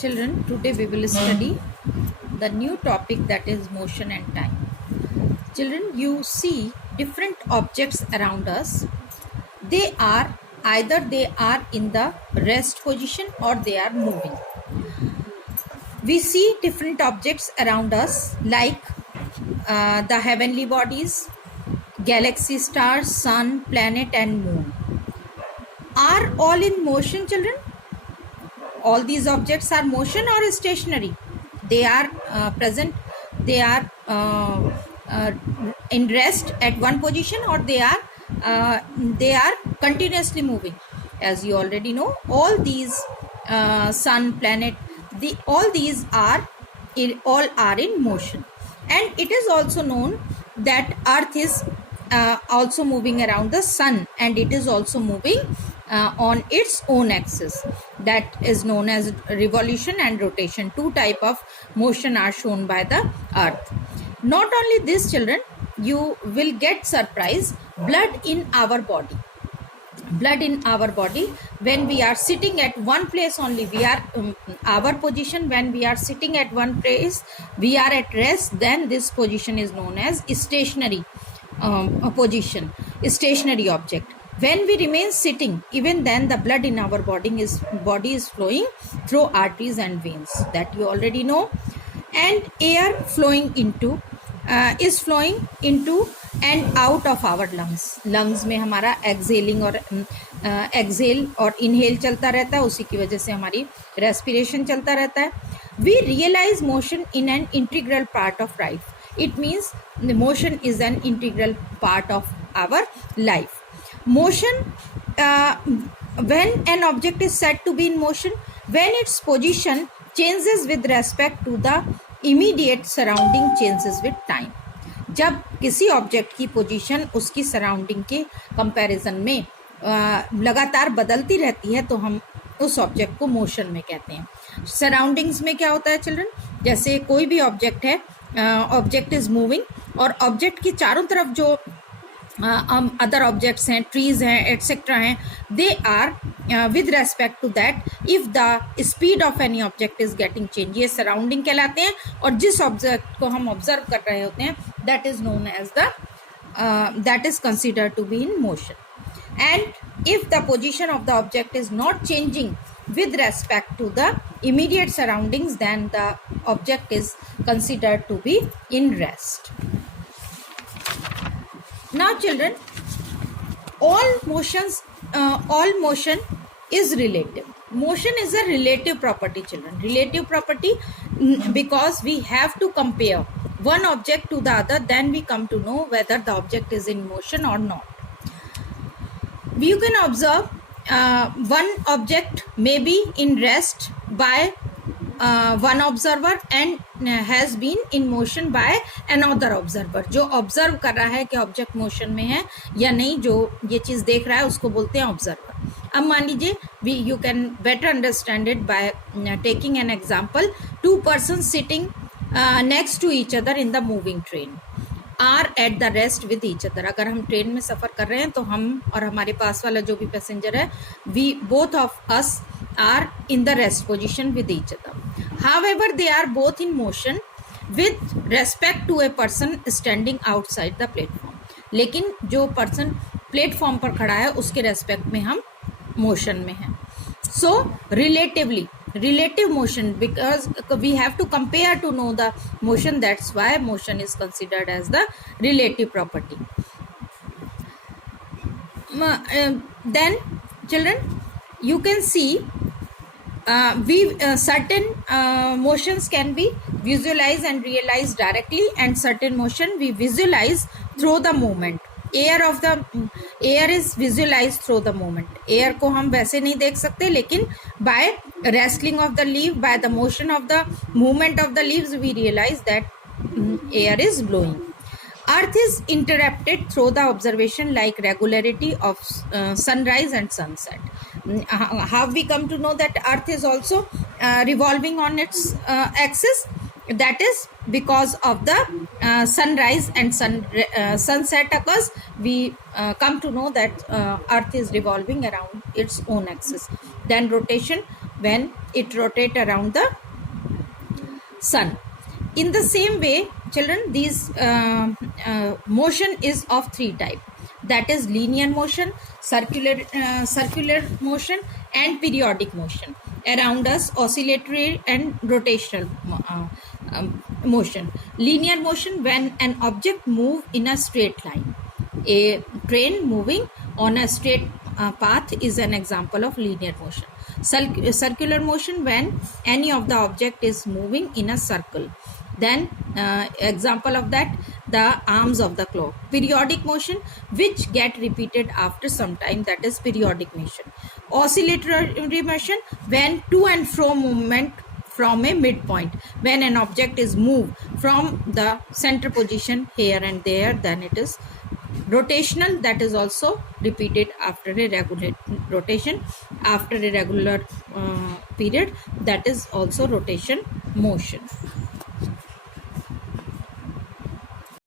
Children, today we will study the new topic, that is motion and time. Children, you see different objects around us. They are either in the rest position or they are moving. We see different objects around us like the heavenly bodies, galaxy, stars, sun, planet and moon. Are all in motion, children? All these objects are motion or stationary? They are present, they are in rest at one position, or they are continuously moving. As you already know, all these sun, planet, all these are in motion. And it is also known that earth is also moving around the sun, and it is also moving on its own axis. That is known as revolution and rotation. Two type of motion are shown by the earth. Not only this, children, you will get surprise. Blood in our body, when we are sitting at one place only, we are our position, when we are sitting at one place, we are at rest, then this position is known as stationary position, stationary object. When we remain sitting, even then the blood in our body is flowing through arteries and veins, that you already know. And air is flowing into and out of our lungs में हमारा exhaling और exhale और inhale चलता रहता है, उसी की वजह से हमारी respiration चलता रहता है. We realize motion in an integral part of life. It means the motion is an integral part of our life. Motion, when an object is said to be in motion, when its position changes with respect to the immediate surrounding changes with time. जब किसी object की position उसकी surrounding के comparison में लगातार बदलती रहती है, तो हम उस ऑब्जेक्ट को मोशन में कहते हैं. सराउंडिंग्स में क्या होता है चिल्ड्रन? जैसे कोई भी ऑब्जेक्ट है, ऑब्जेक्ट इज मूविंग, और ऑब्जेक्ट की चारों तरफ जो अदर ऑब्जेक्ट्स हैं, ट्रीज हैं, एटसेट्रा हैं, they are with respect to that if the speed of any object is getting change. ये सराउंडिंग कहलाते हैं. और जिस ऑब्जेक्ट को हम ऑब्जर्व कर रहे होते हैं, that is known as that is considered to be in motion. And if the position of the object is not changing with respect to the immediate surroundings, then the object is considered to be in rest. Now children, all motion is relative. Motion is a relative property, children. Relative property, because we have to compare one object to the other, then we come to know whether the object is in motion or not. You can observe one object may be in rest by one observer and has been in motion by another observer. जो observe कर रहा है कि object motion में है या नहीं, जो ये चीज़ देख रहा है, उसको बोलते हैं ऑब्जर्वर. अब मान लीजिए you can better understand it by taking an example. Two person sitting next to each other in the moving train are at the rest with each other. अगर हम ट्रेन में सफ़र कर रहे हैं तो हम और हमारे पास वाला जो भी पैसेंजर है, we both of us are in the rest position with each other. However they are both in motion with respect to a person standing outside the platform. लेकिन जो पर्सन प्लेटफॉर्म पर खड़ा है उसके रेस्पेक्ट में हम motion में हैं. सो relative motion, because we have to compare to know the motion, that's why motion is considered as the relative property. Then children, you can see certain motions can be visualized and realized directly, and certain motion we visualize through the movement. Air is visualise through the moment. Air को हम वैसे नहीं देख सकते, लेकिन by rustling of the leave, by the motion of the movement of the leaves, we realise that air is blowing. Earth is interpreted through the observation like regularity of sunrise and sunset. How we come to know that earth is also revolving on its axis? That is because of the sunrise and sunset occurs. We come to know that earth is revolving around its own axis. Then rotation, when it rotates around the sun. In the same way, children, these motion is of three types. That is linear motion, circular motion, and periodic motion around us, oscillatory and rotational motion. Linear motion, when an object move in a straight line. A train moving on a straight path is an example of linear motion. Circular motion, when any of the object is moving in a circle. Then example of that, the arms of the clock. Periodic motion, which get repeated after some time, that is periodic motion. Oscillatory motion, when to and fro movement from a midpoint. When an object is moved from the center position here and there, then it is rotational, that is also repeated after a regular rotation, after a regular period, that is also rotation motion.